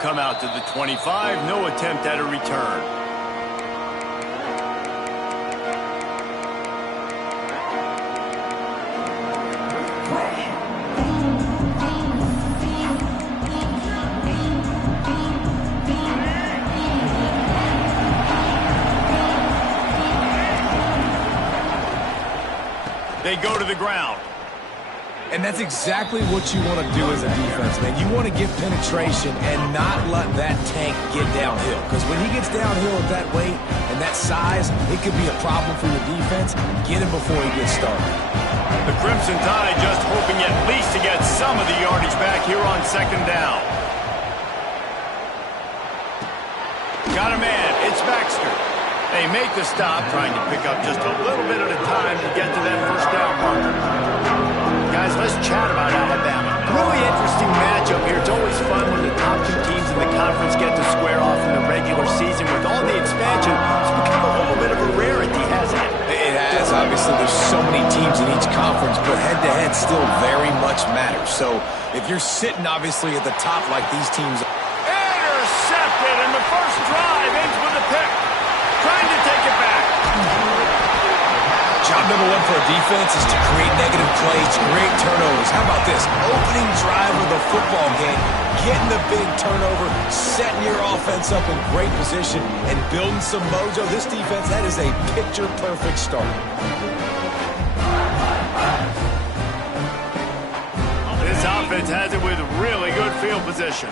come out to the 25. No attempt at a return. They go to the ground. And that's exactly what you want to do as a defense, man. You want to get penetration and not let that tank get downhill. Because when he gets downhill at that weight and that size, it could be a problem for your defense. Get him before he gets started. The Crimson Tide just hoping at least to get some of the yardage back here on second down. Got a man. It's Baxter. They make the stop, trying to pick up just a little bit at a time to get to that first down marker. Guys, let's chat about Alabama. Really interesting matchup here. It's always fun when the top two teams in the conference get to square off in the regular season. With all the expansion, it's become a little bit of a rarity, hasn't it? It has. Obviously, there's so many teams in each conference, but head-to-head still very much matters. So if you're sitting, obviously, at the top like these teams... Intercepted, and the first drive ends with a pick. Trying to take it back. Job number one for a defense is to create negative plays, create turnovers. How about this? Opening drive of the football game, getting the big turnover, setting your offense up in great position, and building some mojo. This defense, that is a picture-perfect start. This offense has it with really good field position.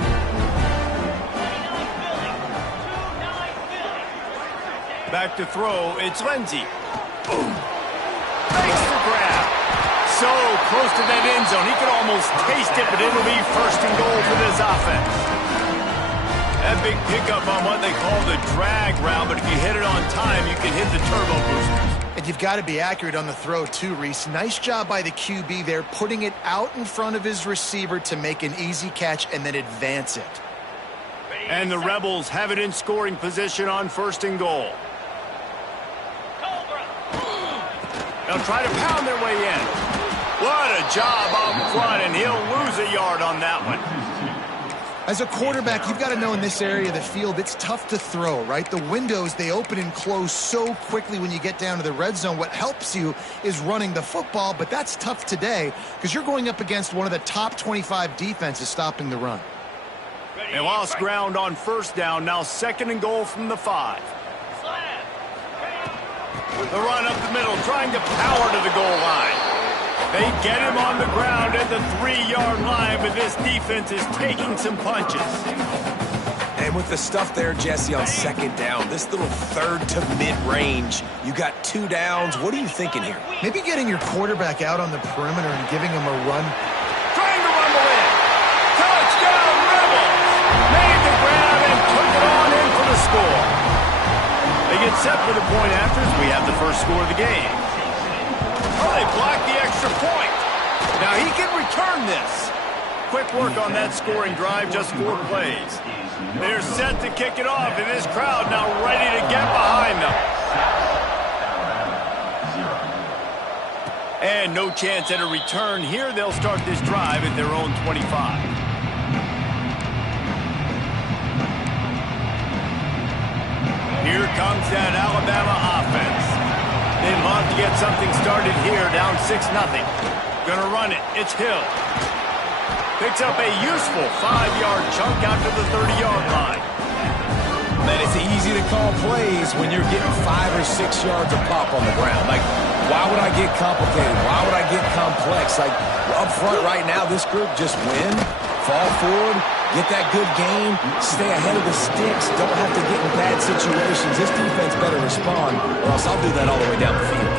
Back to throw, it's Lindsey. Boom. Thanks for grab. So close to that end zone, he could almost taste it, but it'll be first and goal for this offense. That big pickup on what they call the drag route, but if you hit it on time, you can hit the turbo boosters. And you've got to be accurate on the throw too, Reese. Nice job by the QB there, putting it out in front of his receiver to make an easy catch and then advance it. And the Rebels have it in scoring position on first and goal. They'll try to pound their way in. What a job up front, and he'll lose a yard on that one. As a quarterback, you've got to know in this area of the field, it's tough to throw, right? The windows, they open and close so quickly when you get down to the red zone. What helps you is running the football, but that's tough today because you're going up against one of the top 25 defenses stopping the run. They lost ground on first down, now second and goal from the 5. The run up the middle, trying to power to the goal line. They get him on the ground at the 3-yard line, but this defense is taking some punches. And with the stuff there, Jesse, on second down, this little third to mid-range, you got 2 downs. What are you thinking here? Maybe getting your quarterback out on the perimeter and giving him a run. Trying to rumble in. Touchdown, Rebels! Made the grab and took it on in for the score. They get set for the point after as we have the first score of the game. Oh, they blocked the extra point. Now he can return this. Quick work on that scoring drive, just 4 plays. They're set to kick it off, and this crowd now ready to get behind them. And no chance at a return here. They'll start this drive at their own 25. Here comes that Alabama offense. They'd love to get something started here, down 6-0. Gonna run it. It's Hill. Picks up a useful 5-yard chunk out to the 30-yard line. Man, it's easy to call plays when you're getting 5 or 6 yards of pop on the ground. Like, why would I get complicated? Why would I get complex? Like, up front right now, this group just win, fall forward, get that good game, stay ahead of the sticks, don't have to get in bad situations. This defense better respond, or else I'll do that all the way down the field.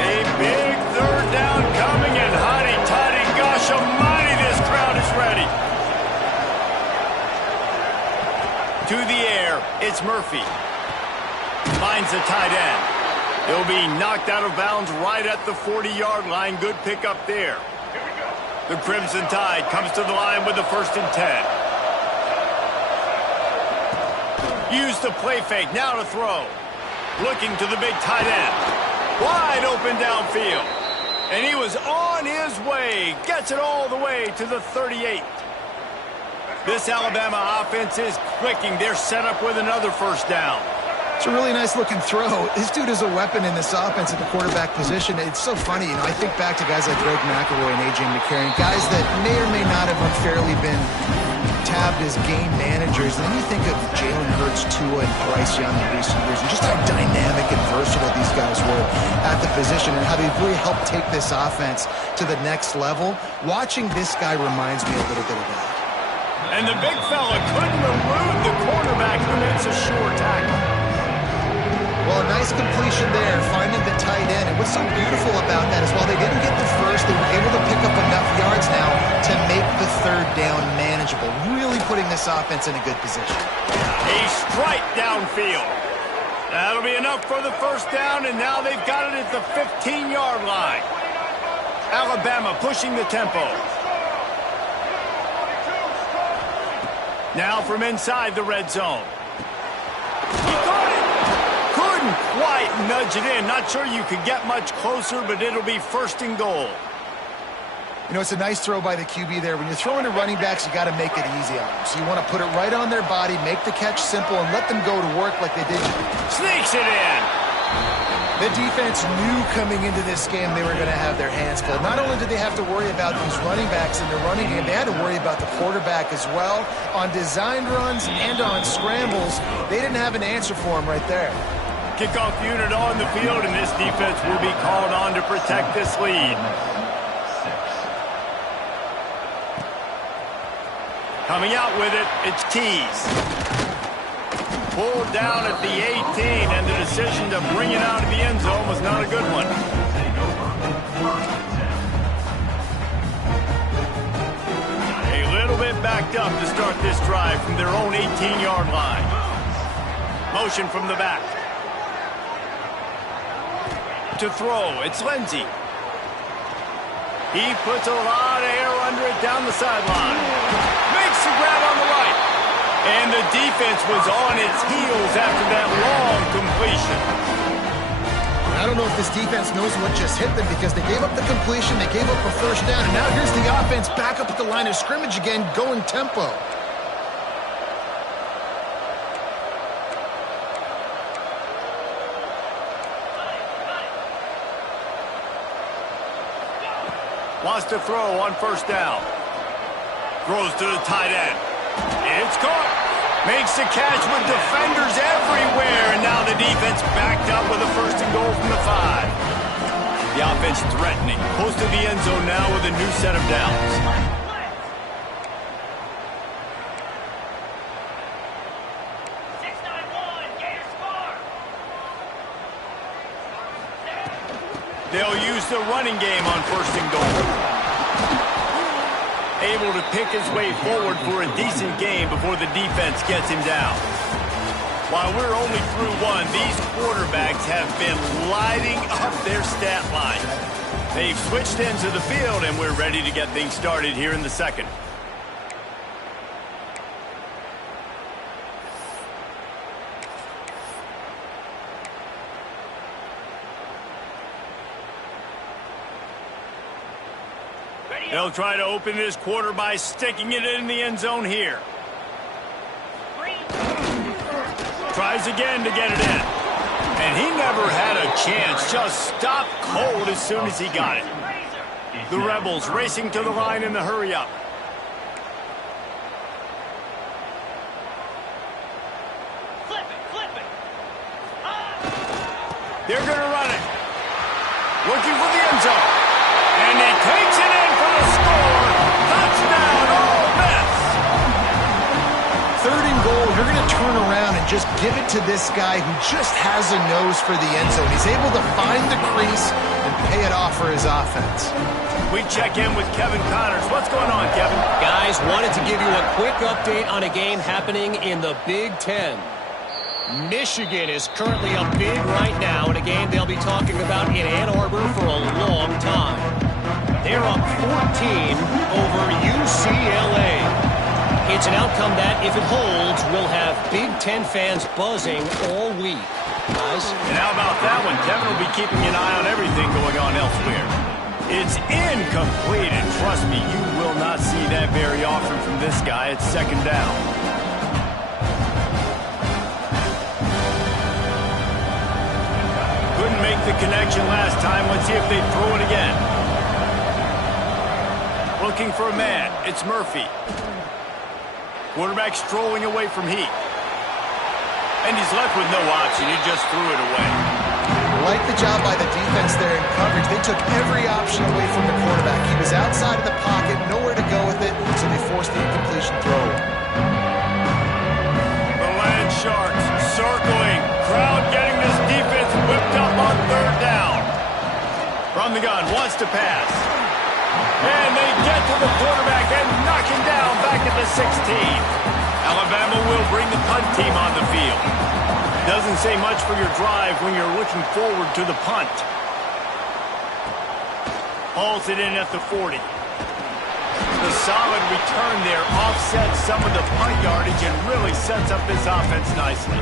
A big third down coming, and hotty-toddy, gosh almighty, this crowd is ready. To the air, it's Murphy. Finds the tight end. He'll be knocked out of bounds right at the 40-yard line. Good pickup there. The Crimson Tide comes to the line with the 1st and 10. Use the play fake, now to throw. Looking to the big tight end. Wide open downfield. And he was on his way. Gets it all the way to the 38. This Alabama offense is clicking. They're set up with another first down. It's a really nice-looking throw. This dude is a weapon in this offense at the quarterback position. It's so funny. You know, I think back to guys like Greg McElroy and A.J. McCarron, guys that may or may not have unfairly been tabbed as game managers. And then you think of Jalen Hurts, Tua, and Bryce Young in recent years, and just how dynamic and versatile these guys were at the position and how they've really helped take this offense to the next level. Watching this guy reminds me a little bit of that. And the big fella couldn't elude the quarterback who makes a sure tackle. Well, a nice completion there, finding the tight end. And what's so beautiful about that is while they didn't get the first, they were able to pick up enough yards now to make the third down manageable, really putting this offense in a good position. A strike downfield. That'll be enough for the first down, and now they've got it at the 15-yard line. Alabama pushing the tempo. Now from inside the red zone. He got it! Couldn't quite nudge it in. Not sure you could get much closer, but it'll be first and goal. You know, it's a nice throw by the QB there. When you're throwing to running backs, you got to make it easy on them. So you want to put it right on their body, make the catch simple, and let them go to work like they did. Sneaks it in. The defense knew coming into this game they were going to have their hands full. Not only did they have to worry about these running backs in the running game, they had to worry about the quarterback as well. On designed runs and on scrambles, they didn't have an answer for him right there. Kickoff unit on the field, and this defense will be called on to protect this lead. Coming out with it, it's Keys. Pulled down at the 18, and the decision to bring it out of the end zone was not a good one. A little bit backed up to start this drive from their own 18-yard line. Motion from the back. To throw, it's Lindsey. He puts a lot of air under it down the sideline. Makes the grab on the right. And the defense was on its heels after that long completion. I don't know if this defense knows what just hit them because they gave up the completion, they gave up a first down, and now here's the offense back up at the line of scrimmage again, going tempo. Wants to throw on first down. Throws to the tight end. It's caught. Makes the catch with defenders everywhere. And now the defense backed up with a first and goal from the 5. The offense threatening. Close to the end zone now with a new set of downs. They'll use the running game on first and goal. Able to pick his way forward for a decent game before the defense gets him down. While we're only through one, these quarterbacks have been lighting up their stat line. They've switched ends of the field, and we're ready to get things started here in the second. They'll try to open this quarter by sticking it in the end zone here. Tries again to get it in. And he never had a chance. Just stopped cold as soon as he got it. The Rebels racing to the line in the hurry-up. They're going to run it. Looking for the end zone. And he takes it in for the score. Touchdown, Ole Miss. Third and goal, you're going to turn around and just give it to this guy who just has a nose for the end zone. He's able to find the crease and pay it off for his offense. We check in with Kevin Connors. What's going on, Kevin? Guys, wanted to give you a quick update on a game happening in the Big Ten. Michigan is currently up big right now in a game they'll be talking about in Ann Arbor for a long time. They're up 14 over UCLA. It's an outcome that, if it holds, will have Big Ten fans buzzing all week. Guys? And how about that one? Kevin will be keeping an eye on everything going on elsewhere. It's incomplete, and trust me, you will not see that very often from this guy. It's second down. Couldn't make the connection last time. Let's see if they throw it again. Looking for a man. It's Murphy. Quarterback strolling away from Heath. And he's left with no option. He just threw it away. Like the job by the defense there in coverage. They took every option away from the quarterback. He was outside of the pocket, nowhere to go with it, so they forced the incompletion throw. The Land Sharks circling. Crowd getting this defense whipped up on third down. From the gun, wants to pass. And they get to the quarterback and knock him down back at the 16. Alabama will bring the punt team on the field. Doesn't say much for your drive when you're looking forward to the punt. Hauls it in at the 40. The solid return there offsets some of the punt yardage and really sets up this offense nicely.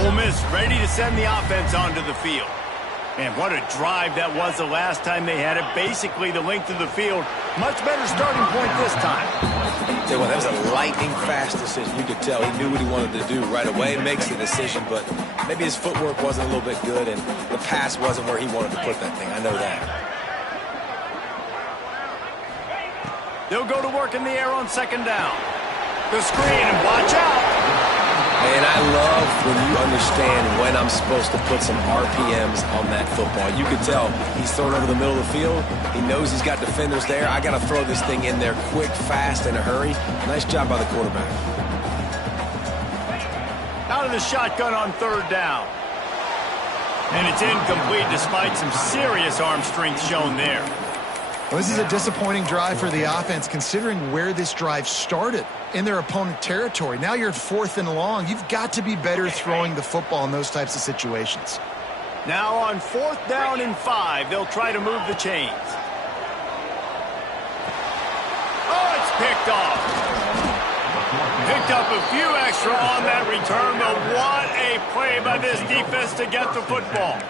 Ole Miss ready to send the offense onto the field. Man, what a drive that was the last time they had it. Basically the length of the field. Much better starting point this time. Tell you what, that was a lightning-fast decision. You could tell he knew what he wanted to do right away. Makes the decision, but maybe his footwork wasn't a little bit good, and the pass wasn't where he wanted to put that thing. I know that. They'll go to work in the air on second down. The screen, and watch out. And I love when you understand when I'm supposed to put some RPMs on that football. You can tell he's thrown over the middle of the field. He knows he's got defenders there. I got to throw this thing in there quick, fast, in a hurry. Nice job by the quarterback. Out of the shotgun on third down. And it's incomplete despite some serious arm strength shown there. Well, this is a disappointing drive for the offense considering where this drive started in their opponent territory. Now you're at 4th and long. You've got to be better throwing the football in those types of situations. Now on 4th down and 5, they'll try to move the chains. Oh, it's picked off. Picked up a few extra on that return, but what a play by this defense to get the football.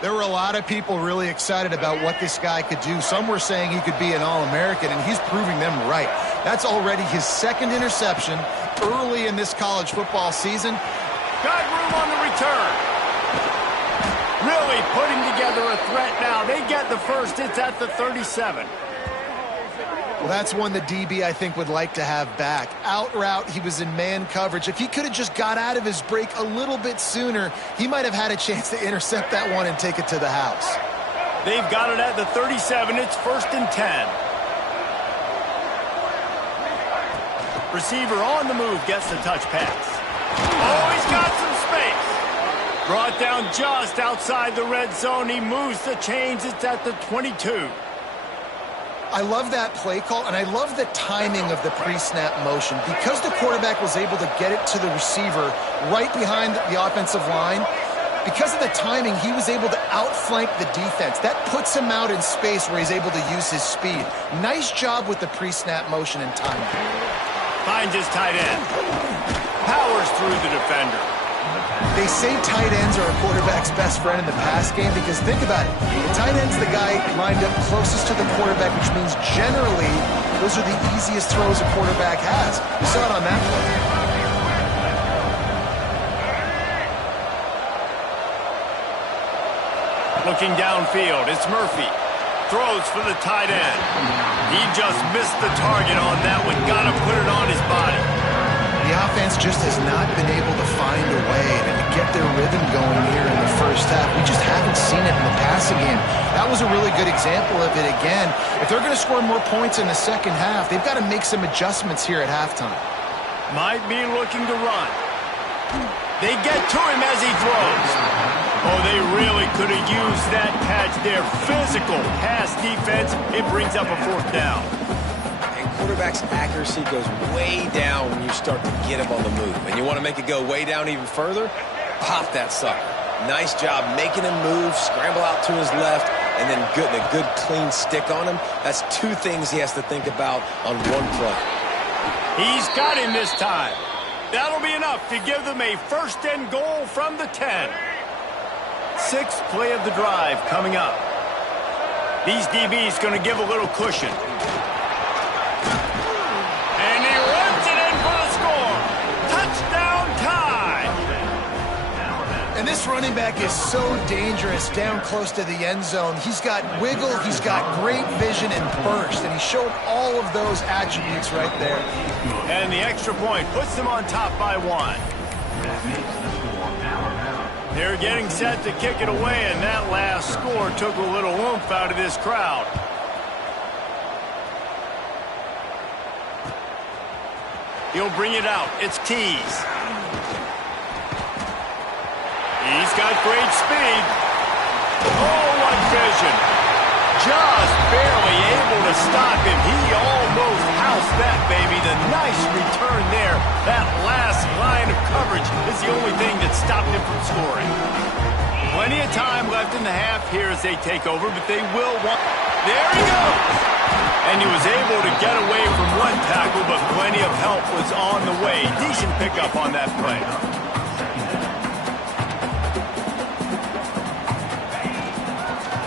There were a lot of people really excited about what this guy could do. Some were saying he could be an All-American, and he's proving them right. That's already his second interception early in this college football season. Got room on the return. Really putting together a threat now. They get the first. It's at the 37. Well, that's one the DB, I think, would like to have back. Out route, he was in man coverage. If he could have just got out of his break a little bit sooner, he might have had a chance to intercept that one and take it to the house. They've got it at the 37. It's 1st and 10. Receiver on the move gets the touch pass. Oh, he's got some space. Brought down just outside the red zone. He moves the chains. It's at the 22. I love that play call, and I love the timing of the pre-snap motion. Because the quarterback was able to get it to the receiver right behind the offensive line, because of the timing, he was able to outflank the defense. That puts him out in space where he's able to use his speed. Nice job with the pre-snap motion and timing. Finds his tight end. Powers through the defender. They say tight ends are a quarterback's best friend in the pass game because think about it. The tight end's the guy lined up closest to the quarterback, which means generally those are the easiest throws a quarterback has. You saw it on that play. Looking downfield, it's Murphy. Throws for the tight end. He just missed the target on that one. Got to put it on his body. The offense just has not been able to find a way to get their rhythm going here in the first half. We just haven't seen it in the passing game. That was a really good example of it again. If they're going to score more points in the second half, they've got to make some adjustments here at halftime. Might be looking to run. They get to him as he throws. Oh, they really could have used that catch there. Physical pass defense. It brings up a 4th down. Quarterback's accuracy goes way down when you start to get him on the move. And you want to make it go way down even further? Pop that sucker. Nice job making him move, scramble out to his left, and then getting a good clean stick on him. That's 2 things he has to think about on one play. He's got him this time. That'll be enough to give them a first and goal from the 10. Sixth play of the drive coming up. These DBs going to give a little cushion. And he runs it in for the score. Touchdown tie. And this running back is so dangerous down close to the end zone. He's got wiggle, he's got great vision and burst, and he showed all of those attributes right there. And the extra point puts them on top by 1. They're getting set to kick it away, and that last score took a little oomph out of this crowd. He'll bring it out. It's Keys. He's got great speed. Oh, what vision. Just barely able to stop him. He almost housed that baby. The nice return there. That last line of coverage is the only thing that stopped him from scoring. Plenty of time left in the half here as they take over, but they will want... There he goes! And he was able to get away from one tackle, but plenty of help was on the way. Decent pickup on that play.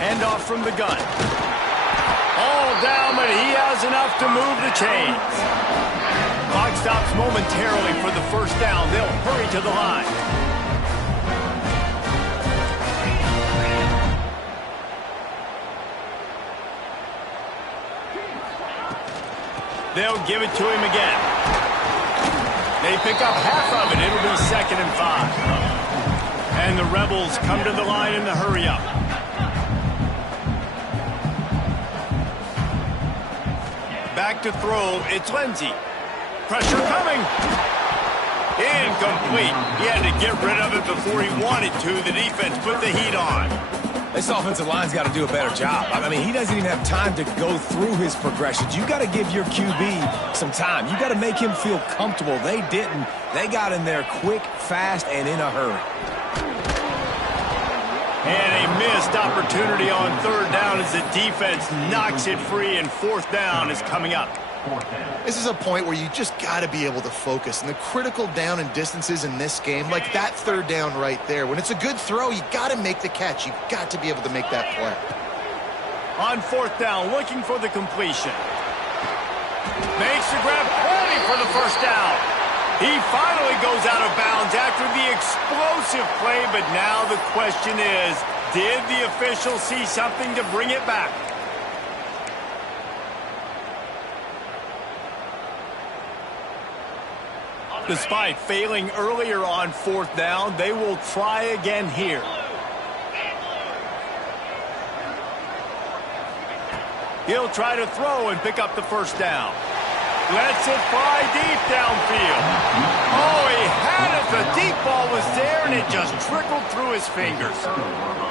Handoff from the gun. All down, but he has enough to move the chains. Clock stops momentarily for the first down. They'll hurry to the line. They'll give it to him again. They pick up half of it. It'll be 2nd and 5. And the Rebels come to the line in the hurry-up. Back to throw, it's Lindsey. Pressure coming. Incomplete. He had to get rid of it before he wanted to. The defense put the heat on. This offensive line's got to do a better job. I mean, he doesn't even have time to go through his progressions. You got to give your QB some time. You got to make him feel comfortable. They didn't. They got in there quick, fast, and in a hurry. And a missed opportunity on 3rd down as the defense knocks it free, and 4th down is coming up. This is a point where you just got to be able to focus. And the critical down and distances in this game, like that 3rd down right there, when it's a good throw, you got to make the catch. You've got to be able to make that play. On 4th down, looking for the completion. Makes the grab, plenty for the first down. He finally goes out of bounds after the explosive play, but now the question is, did the official see something to bring it back? Despite failing earlier on 4th down, they will try again here. He'll try to throw and pick up the first down. Lets it fly deep downfield. Oh, he had it. The deep ball was there, and it just trickled through his fingers.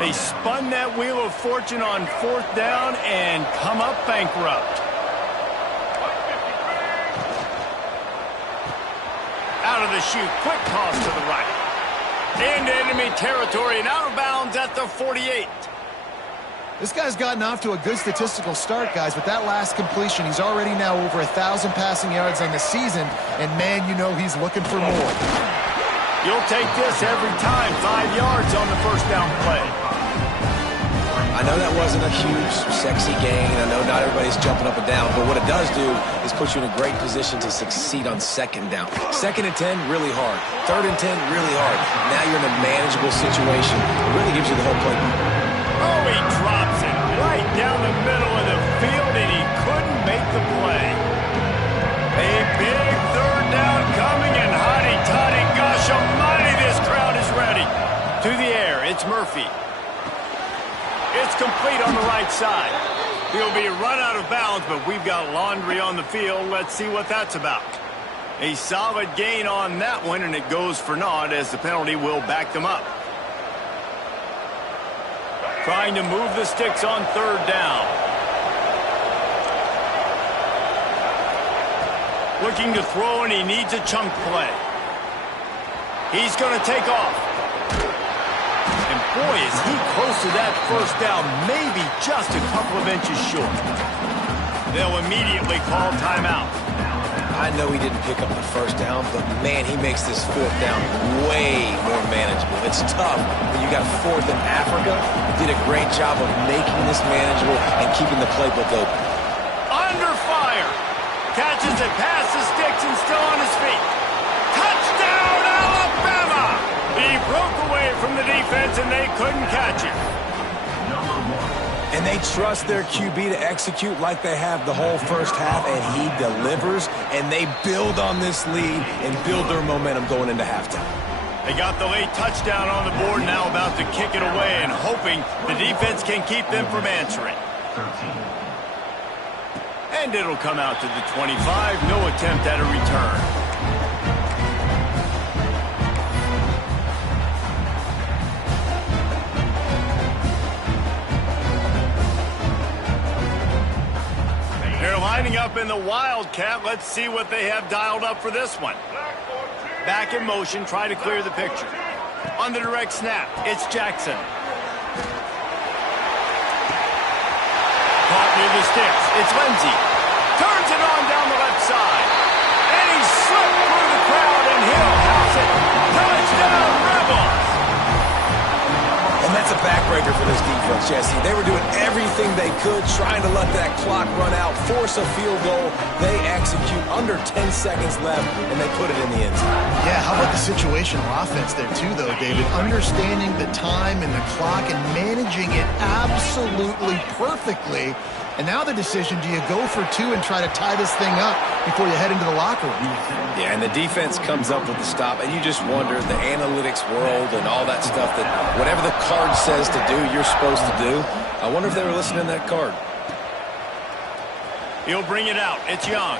They spun that wheel of fortune on 4th down and come up bankrupt. Out of the chute, quick toss to the right. Into enemy territory and out of bounds at the 48. This guy's gotten off to a good statistical start, guys. With that last completion, he's already now over 1,000 passing yards on the season, and man, you know he's looking for more. You'll take this every time. 5 yards on the first down play. I know that wasn't a huge, sexy gain. I know not everybody's jumping up and down, but what it does do is put you in a great position to succeed on 2nd down. 2nd and 10, really hard. 3rd and 10, really hard. Now you're in a manageable situation. It really gives you the whole playbook. Oh, he drops it right down the middle of the field, and he couldn't make the play. A big 3rd down coming, and hotty-toddy, gosh almighty, this crowd is ready. To the air, it's Murphy. It's complete on the right side. He'll be run out of bounds, but we've got laundry on the field. Let's see what that's about. A solid gain on that one, and it goes for naught as the penalty will back them up. Trying to move the sticks on 3rd down. Looking to throw, and he needs a chunk play. He's going to take off. And boy, is he close to that first down, maybe just a couple of inches short. They'll immediately call timeout. I know he didn't pick up the first down, but, man, he makes this fourth down way more manageable. It's tough when you got fourth in Africa. He did a great job of making this manageable and keeping the playbook open. Under fire. Catches it, passes, sticks, and still on his feet. Touchdown, Alabama! He broke away from the defense, and they couldn't catch him. And they trust their QB to execute like they have the whole first half, and he delivers, and they build on this lead and build their momentum going into halftime. They got the late touchdown on the board, now about to kick it away and hoping the defense can keep them from answering. And it'll come out to the 25, no attempt at a return. They're lining up in the Wildcat. Let's see what they have dialed up for this one. Back in motion, try to clear the picture. On the direct snap, it's Jackson. Caught near the sticks, it's Lindsey. Turns it on down the left side. And he slipped through the crowd, and he'll house it. Touchdown, Rebels! And that's a backbreaker for this defense, Jesse. They were doing everything they could, trying to let that clock run out, force a field goal. They execute under 10 seconds left, and they put it in the end zone. Yeah, how about the situational offense there too, though, David? Understanding the time and the clock and managing it absolutely perfectly. And now the decision, do you go for two and try to tie this thing up before you head into the locker room? Yeah, and the defense comes up with the stop, and you just wonder, the analytics world and all that stuff, that whatever the card says to do, you're supposed to do. I wonder if they were listening to that card. He'll bring it out. It's Young.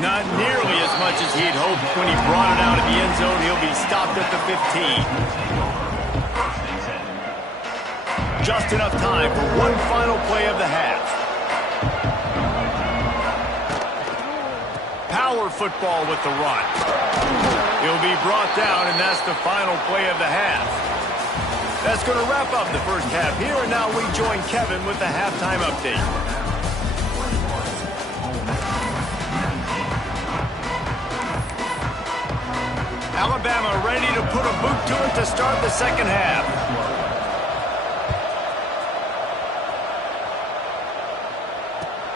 Not nearly as much as he'd hoped when he brought it out of the end zone. He'll be stopped at the 15. Just enough time for one final play of the half. Power football with the run. He'll be brought down, and that's the final play of the half. That's going to wrap up the first half here, and now we join Kevin with the halftime update. Alabama ready to put a boot to it to start the second half.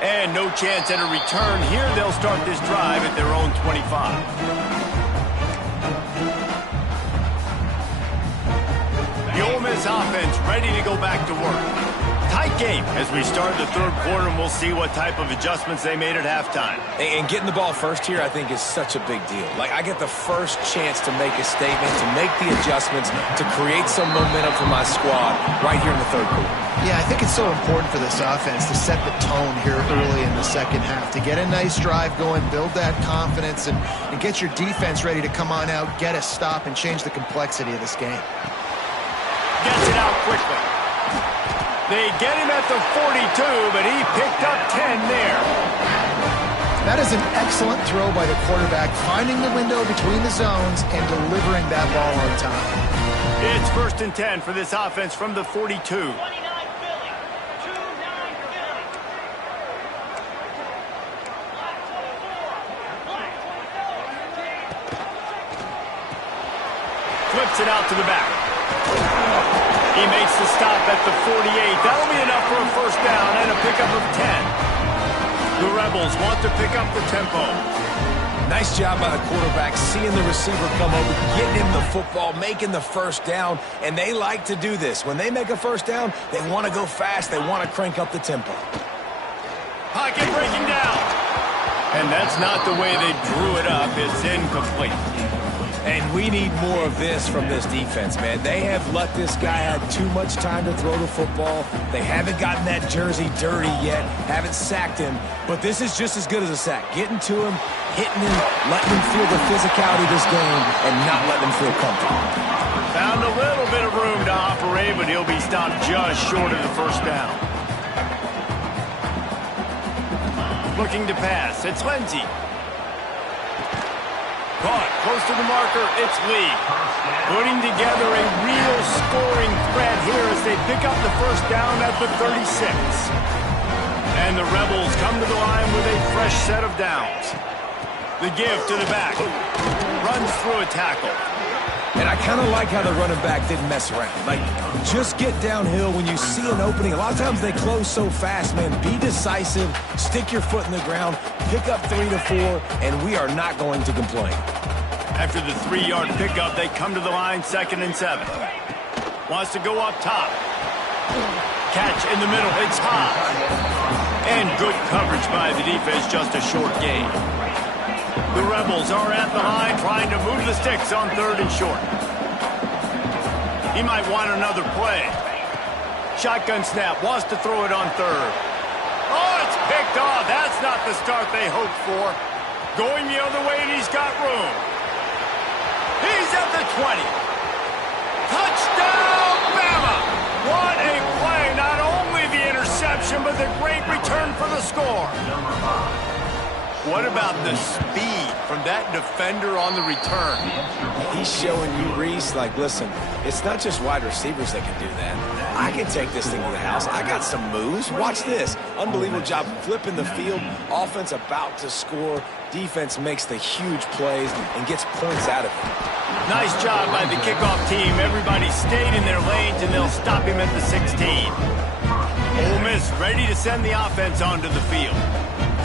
And no chance at a return here. They'll start this drive at their own 25. The Ole Miss offense ready to go back to work. Tight game as we start the third quarter, and we'll see what type of adjustments they made at halftime. And getting the ball first here, I think, is such a big deal. Like, I get the first chance to make a statement, to make the adjustments, to create some momentum for my squad right here in the third quarter. Yeah, I think it's so important for this offense to set the tone here early in the second half, to get a nice drive going, build that confidence, and get your defense ready to come on out, get a stop, and change the complexity of this game. Gets it out quickly. They get him at the 42, but he picked up 10 there. That is an excellent throw by the quarterback, finding the window between the zones and delivering that ball on time. It's 1st and 10 for this offense from the 42. Flips it out to the back. He makes the stop at the 48. That'll be enough for a first down and a pickup of 10. The Rebels want to pick up the tempo. Nice job by the quarterback, seeing the receiver come over, getting him the football, making the first down, and they like to do this. When they make a first down, they want to go fast. They want to crank up the tempo. Pocket breaking down. And that's not the way they drew it up. It's incomplete. And we need more of this from this defense, man. They have let this guy have too much time to throw the football. They haven't gotten that jersey dirty yet, haven't sacked him. But this is just as good as a sack. Getting to him, hitting him, letting him feel the physicality of this game, and not letting him feel comfortable. Found a little bit of room to operate, but he'll be stopped just short of the first down. Looking to pass. It's Lindsey. Caught close to the marker, it's Lee. Putting together a real scoring threat here as they pick up the first down at the 36. And the Rebels come to the line with a fresh set of downs. The give to the back. Runs through a tackle. And I kind of like how the running back didn't mess around. Like, just get downhill when you see an opening. A lot of times they close so fast, man. Be decisive, stick your foot in the ground, pick up 3 to 4, and we are not going to complain. After the 3-yard pickup, they come to the line, 2nd and 7. Wants to go up top. Catch in the middle. It's high. And good coverage by the defense, just a short gain. The Rebels are at the line trying to move the sticks on 3rd and short. He might want another play. Shotgun snap, wants to throw it on 3rd. Oh, it's picked off. That's not the start they hoped for. Going the other way, and he's got room. He's at the 20. Touchdown, Bama! What a play. Not only the interception, but the great return for the score. What about the speed from that defender on the return? He's showing you, Reese, like, listen, it's not just wide receivers that can do that. I can take this thing to the house. I got some moves. Watch this. Unbelievable job flipping the field. Offense about to score. Defense makes the huge plays and gets points out of it. Nice job by the kickoff team. Everybody stayed in their lanes, and they'll stop him at the 16. Ole Miss ready to send the offense onto the field.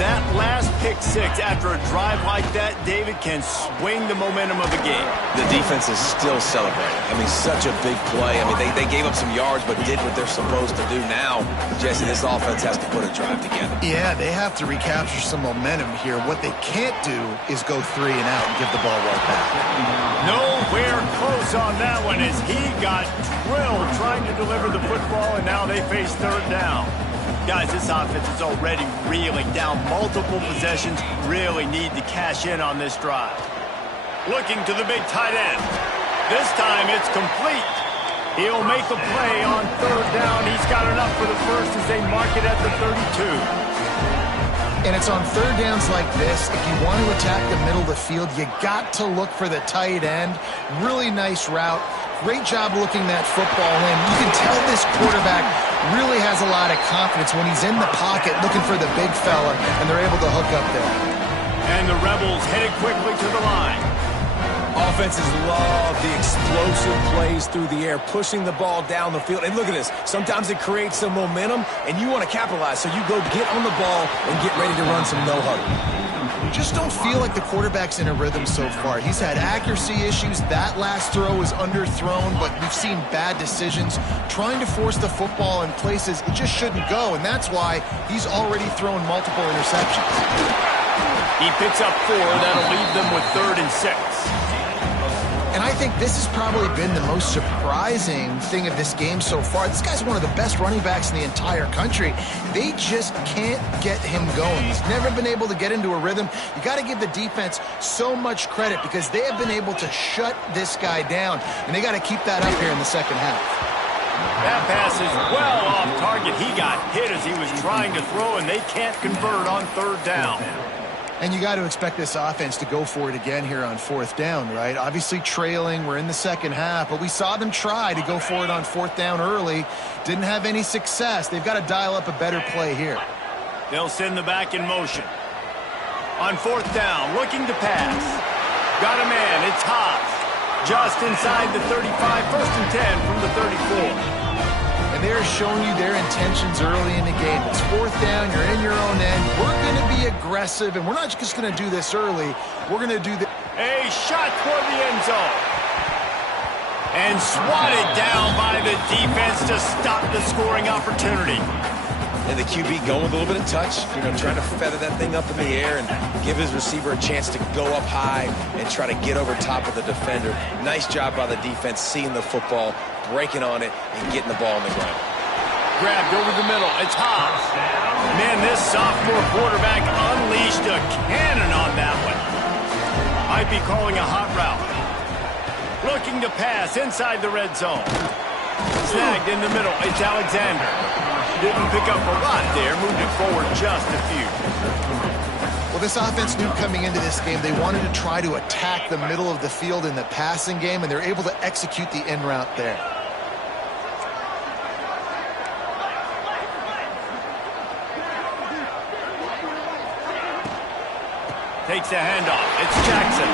That last pick 6 after a drive like that, David, can swing the momentum of the game. The defense is still celebrating. I mean, such a big play. I mean, they gave up some yards but did what they're supposed to do now. Jesse, this offense has to put a drive together. Yeah, they have to recapture some momentum here. What they can't do is go 3 and out and give the ball right back. Nowhere close on that one as he got drilled trying to deliver the football, and now they face 3rd down. Guys, this offense is already reeling down multiple possessions. Really need to cash in on this drive. Looking to the big tight end. This time it's complete. He'll make a play on 3rd down. He's got enough for the first as they mark it at the 32. And it's on 3rd downs like this. If you want to attack the middle of the field, you got to look for the tight end. Really nice route. Great job looking that football in. You can tell this quarterback really has a lot of confidence when he's in the pocket looking for the big fella, and they're able to hook up there. And the Rebels headed quickly to the line. Offenses love the explosive plays through the air, pushing the ball down the field. And look at this. Sometimes it creates some momentum, and you want to capitalize. So you go get on the ball and get ready to run some no-huddle. Just don't feel like the quarterback's in a rhythm so far. He's had accuracy issues. That last throw was underthrown, but we've seen bad decisions. Trying to force the football in places it just shouldn't go, and that's why he's already thrown multiple interceptions. He picks up 4. That'll leave them with 3rd and 6. And I think this has probably been the most surprising thing of this game so far. This guy's one of the best running backs in the entire country. They just can't get him going. He's never been able to get into a rhythm. You got to give the defense so much credit because they have been able to shut this guy down, and they got to keep that up here in the second half. That pass is well off target. He got hit as he was trying to throw, and they can't convert on 3rd down. And you got to expect this offense to go for it again here on 4th down, right? Obviously trailing, we're in the second half, but we saw them try to go for it on 4th down early. Didn't have any success. They've got to dial up a better play here. They'll send the back in motion. On 4th down, looking to pass. Got a man, it's Haas. Just inside the 35, 1st and 10 from the 34. And they're showing you their intentions early in the game. It's 4th down, you're in your own end. We're going to be aggressive, and we're not just going to do this early. We're going to do the... A shot toward the end zone. And swatted down by the defense to stop the scoring opportunity. And the QB going with a little bit of touch, trying to feather that thing up in the air and give his receiver a chance to go up high and try to get over top of the defender. Nice job by the defense, seeing the football, breaking on it, and getting the ball on the ground. Grabbed over the middle. It's Haas. Man, this sophomore quarterback unleashed a cannon on that one. Might be calling a hot route. Looking to pass inside the red zone. Snagged in the middle. It's Alexander. Didn't pick up a lot there. Moved it forward just a few. Well, this offense knew coming into this game they wanted to try to attack the middle of the field in the passing game, and they're able to execute the in route there. They takes the handoff. It's Jackson.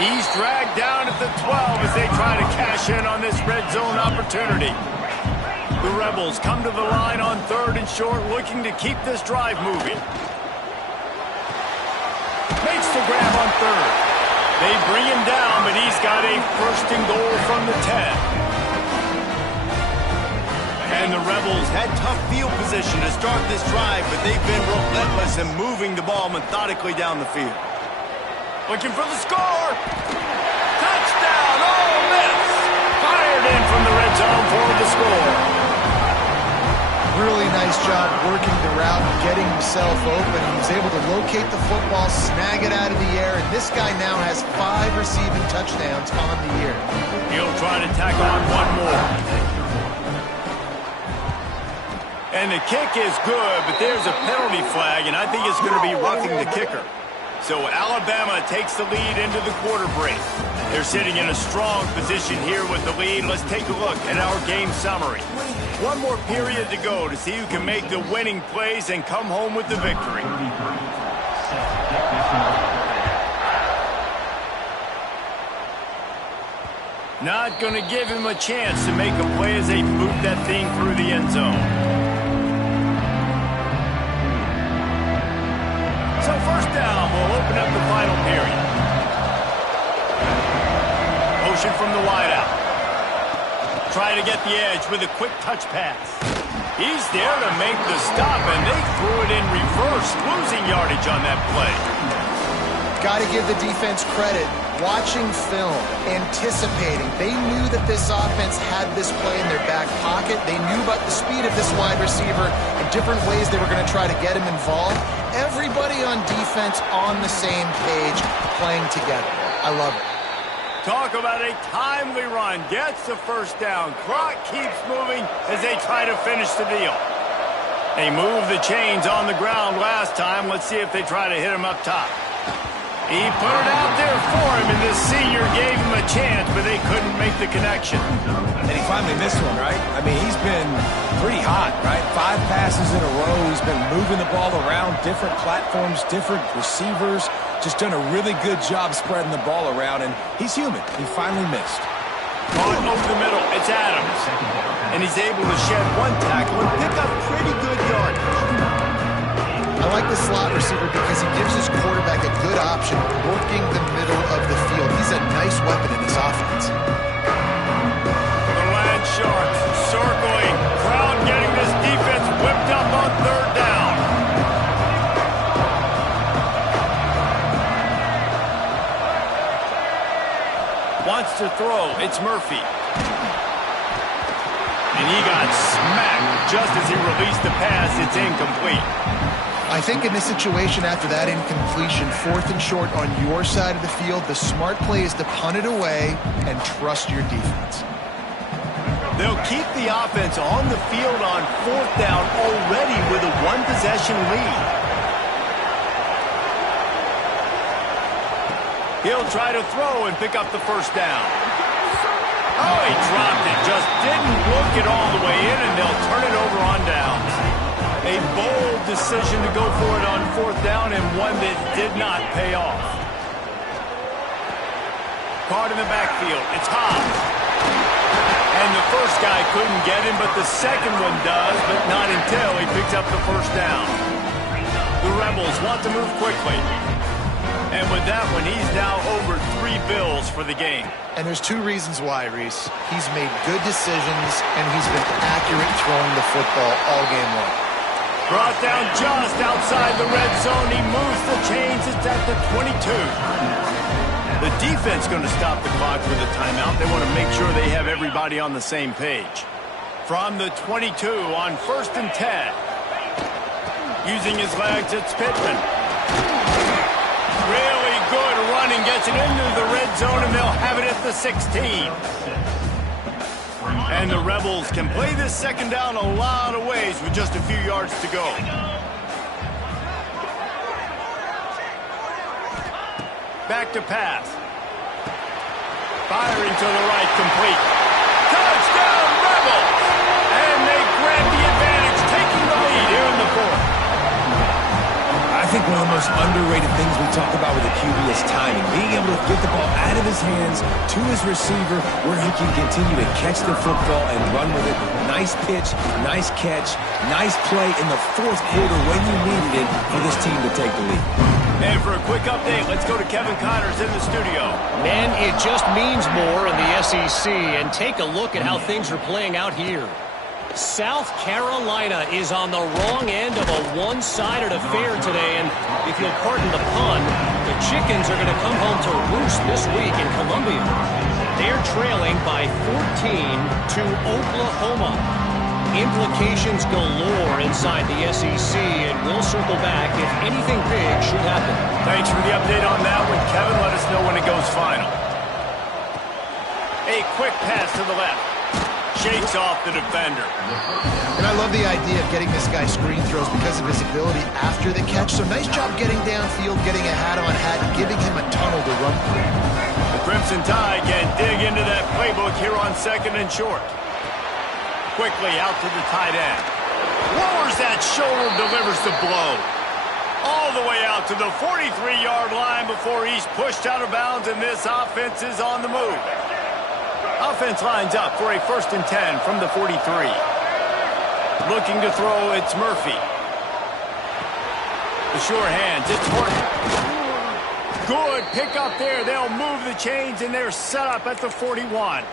He's dragged down at the 12 as they try to cash in on this red zone opportunity. The Rebels come to the line on 3rd and short, looking to keep this drive moving. Makes the grab on 3rd. They bring him down, but he's got a 1st and goal from the 10. And the Rebels had tough field position to start this drive, but they've been relentless in moving the ball methodically down the field. Looking for the score. Touchdown, Ole Miss. Fired in from the red zone for the score. Really nice job working the route and getting himself open. He was able to locate the football, snag it out of the air, and this guy now has 5 receiving touchdowns on the year. He'll try to tack on one more. And the kick is good, but there's a penalty flag, and I think it's going to be roughing the kicker. So Alabama takes the lead into the quarter break. They're sitting in a strong position here with the lead. Let's take a look at our game summary. One more period to go to see who can make the winning plays and come home with the victory. Not going to give him a chance to make a play as they boot that thing through the end zone. So 1st down will open up the final period. Motion from the wideout. Try to get the edge with a quick touch pass. He's there to make the stop, and they threw it in reverse, losing yardage on that play. Got to give the defense credit. Watching film, anticipating. They knew that this offense had this play in their back pocket. They knew about the speed of this wide receiver and different ways they were going to try to get him involved. Everybody on defense on the same page, playing together. I love it. Talk about a timely run. Gets the 1st down. Clock keeps moving as they try to finish the deal. They moved the chains on the ground last time. Let's see if they try to hit him up top. He put it out there for him, and this senior gave him a chance, but they couldn't make the connection. And he finally missed one, right? I mean, he's been pretty hot, right? 5 passes in a row. He's been moving the ball around, different platforms, different receivers. Just done a really good job spreading the ball around, and he's human. He finally missed. Caught over the middle. It's Adams. And he's able to shed one tackle and pick up pretty good yardage. I like the slot receiver because he gives his quarterback a good option working the middle of the field. He's a nice weapon in his offense. The Land Sharks circling. Crowd getting this defense whipped up on 3rd down. Wants to throw. It's Murphy. And he got smacked just as he released the pass. It's incomplete. I think in this situation, after that incompletion, 4th and short on your side of the field, the smart play is to punt it away and trust your defense. They'll keep the offense on the field on 4th down already with a 1-possession lead. He'll try to throw and pick up the 1st down. Oh, he dropped it. Just didn't look it all the way in, and they'll turn it over on downs. A bold decision to go for it on 4th down, and one that did not pay off. Caught in the backfield. It's Hobbs. And the first guy couldn't get him, but the second one does, but not until he picks up the 1st down. The Rebels want to move quickly. And with that one, he's now over 3 bills for the game. And there's 2 reasons why, Reese. He's made good decisions, and he's been accurate throwing the football all game long. Brought down just outside the red zone. He moves the chains. It's at the 22. The defense going to stop the clock with a timeout. They want to make sure they have everybody on the same page. From the 22 on 1st and 10. Using his legs, it's Pittman. Really good running. Gets it into the red zone, and they'll have it at the 16. And the Rebels can play this 2nd down a lot of ways with just a few yards to go. Back to pass. Firing to the right, complete. Touchdown, Rebels! And they grab the advantage, taking the lead here in the 4th. I think one of the most underrated things we talk about with a QB is timing. Being able to get the ball out of his hands to his receiver where he can continue to catch the football and run with it. Nice pitch, nice catch, nice play in the fourth quarter when you needed it for this team to take the lead. And for a quick update, let's go to Kevin Connors in the studio. Man, it just means more in the SEC, and take a look at how things are playing out here. South Carolina is on the wrong end of a one-sided affair today, and if you'll pardon the pun, the chickens are going to come home to roost this week in Columbia. They're trailing by 14 to Oklahoma. Implications galore inside the SEC, and we'll circle back if anything big should happen. Thanks for the update on that one, Kevin. Let us know when it goes final. A quick pass to the left. Shakes off the defender. And I love the idea of getting this guy screen throws because of his ability after the catch. So nice job getting downfield, getting a hat-on-hat, and giving him a tunnel to run through. The Crimson Tide can dig into that playbook here on 2nd and short. Quickly out to the tight end. Lowers that shoulder, delivers the blow. All the way out to the 43-yard line before he's pushed out of bounds, and this offense is on the move. Offense lines up for a 1st and 10 from the 43. Looking to throw, it's Murphy. The sure hands, it's Horton. Good pick up there. They'll move the chains, and they're set up at the 41.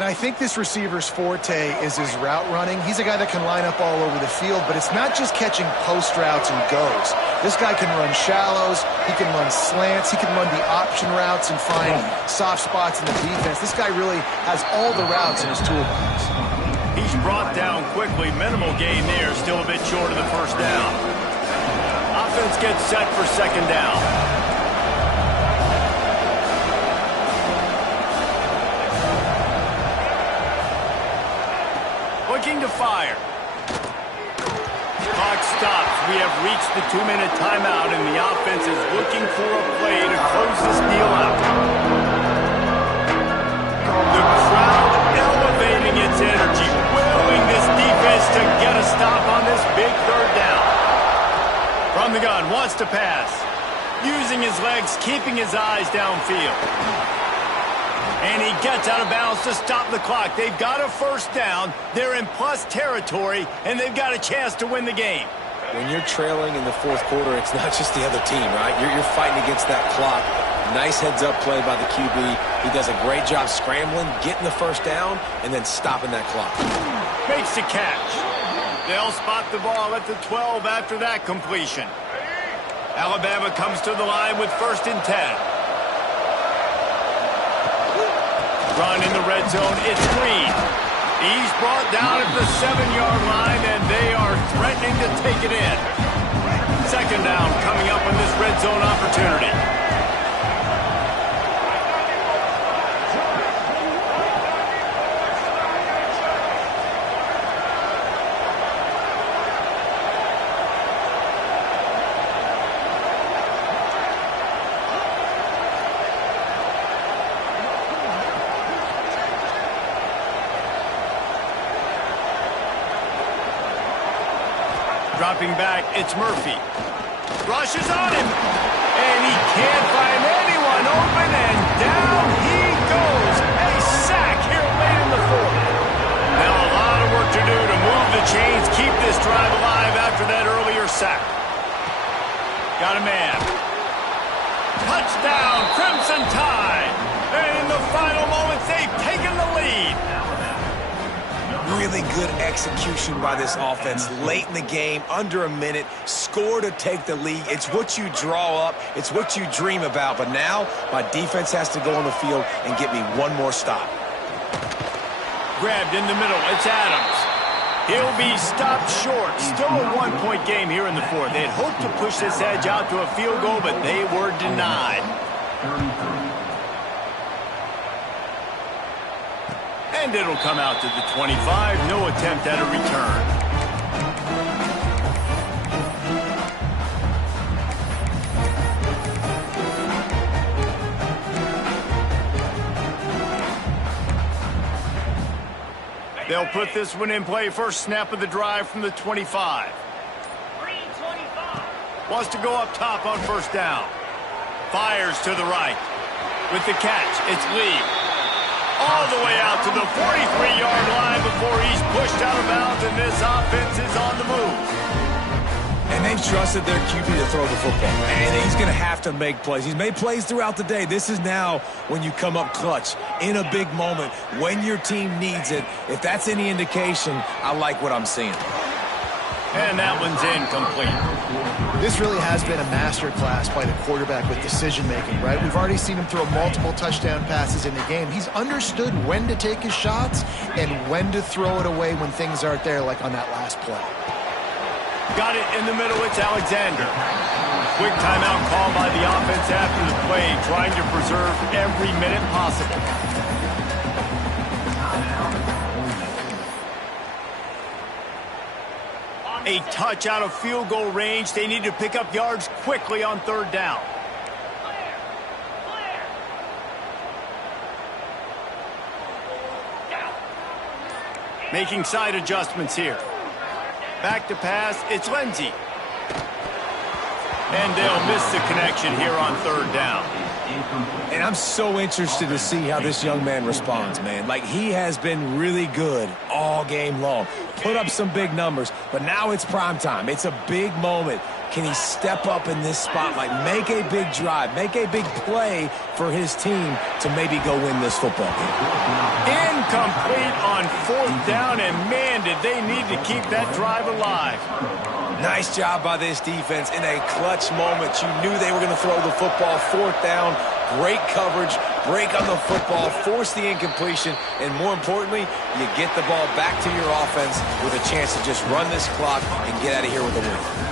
And I think this receiver's forte is his route running. He's a guy that can line up all over the field, but it's not just catching post routes and goes. This guy can run shallows, he can run slants, he can run the option routes and find soft spots in the defense. This guy really has all the routes in his toolbox. He's brought down quickly. Minimal gain there, still a bit short of the 1st down. Offense gets set for 2nd down. Looking to fire. Clock stops. We have reached the 2-minute timeout, and the offense is looking for a play to close this deal out. The crowd elevating its energy, willing this defense to get a stop on this big 3rd down. From the gun, wants to pass. Using his legs, keeping his eyes downfield. And he gets out of bounds to stop the clock. They've got a 1st down. They're in plus territory, and they've got a chance to win the game. When you're trailing in the fourth quarter, it's not just the other team, right? You're fighting against that clock. Nice heads-up play by the QB. He does a great job scrambling, getting the 1st down, and then stopping that clock. Makes the catch. They'll spot the ball at the 12 after that completion. Alabama comes to the line with 1st and 10. Run in the red zone, it's Green. He's brought down at the 7-yard line, and they are threatening to take it in. 2nd down coming up on this red zone opportunity. Dropping back, it's Murphy. Rushes on him, and he can't find anyone open, and down he goes. A sack here late in the 4th. Now a lot of work to do to move the chains, keep this drive alive after that earlier sack. Got a man. Touchdown, Crimson Tide. And in the final moments, they've taken the lead. Really good execution by this offense late in the game, under a minute, score to take the lead. It's what you draw up, it's what you dream about, but now my defense has to go on the field and get me one more stop. Grabbed in the middle, it's Adams. He'll be stopped short. Still a 1-point game here in the 4th. They had hoped to push this edge out to a field goal, but they were denied. And it'll come out to the 25. No attempt at a return. They'll put this one in play. First snap of the drive from the 25. Wants to go up top on first down. Fires to the right. With the catch, it's Lee. All the way out to the 43-yard line before he's pushed out of bounds, and this offense is on the move. And they've trusted their QB to throw the football. And he's going to have to make plays. He's made plays throughout the day. This is now when you come up clutch in a big moment when your team needs it. If that's any indication, I like what I'm seeing. And that one's incomplete. This really has been a masterclass by the quarterback with decision-making, right? We've already seen him throw multiple touchdown passes in the game. He's understood when to take his shots and when to throw it away when things aren't there, like on that last play. Got it in the middle. It's Alexander. Quick timeout call by the offense after the play, trying to preserve every minute possible. A touch out of field goal range. They need to pick up yards quickly on third down. Making side adjustments here. Back to pass, it's Lindsey. And they'll miss the connection here on third down. And I'm so interested to see how this young man responds, man. Like, he has been really good all game long. Put up some big numbers, but now it's prime time. It's a big moment. Can he step up in this spotlight, make a big drive, make a big play for his team to maybe go win this football game? Incomplete on fourth down, and man, did they need to keep that drive alive. Nice job by this defense in a clutch moment. You knew they were going to throw the football. Fourth down, great coverage, break on the football, force the incompletion, and more importantly, you get the ball back to your offense with a chance to just run this clock and get out of here with a win.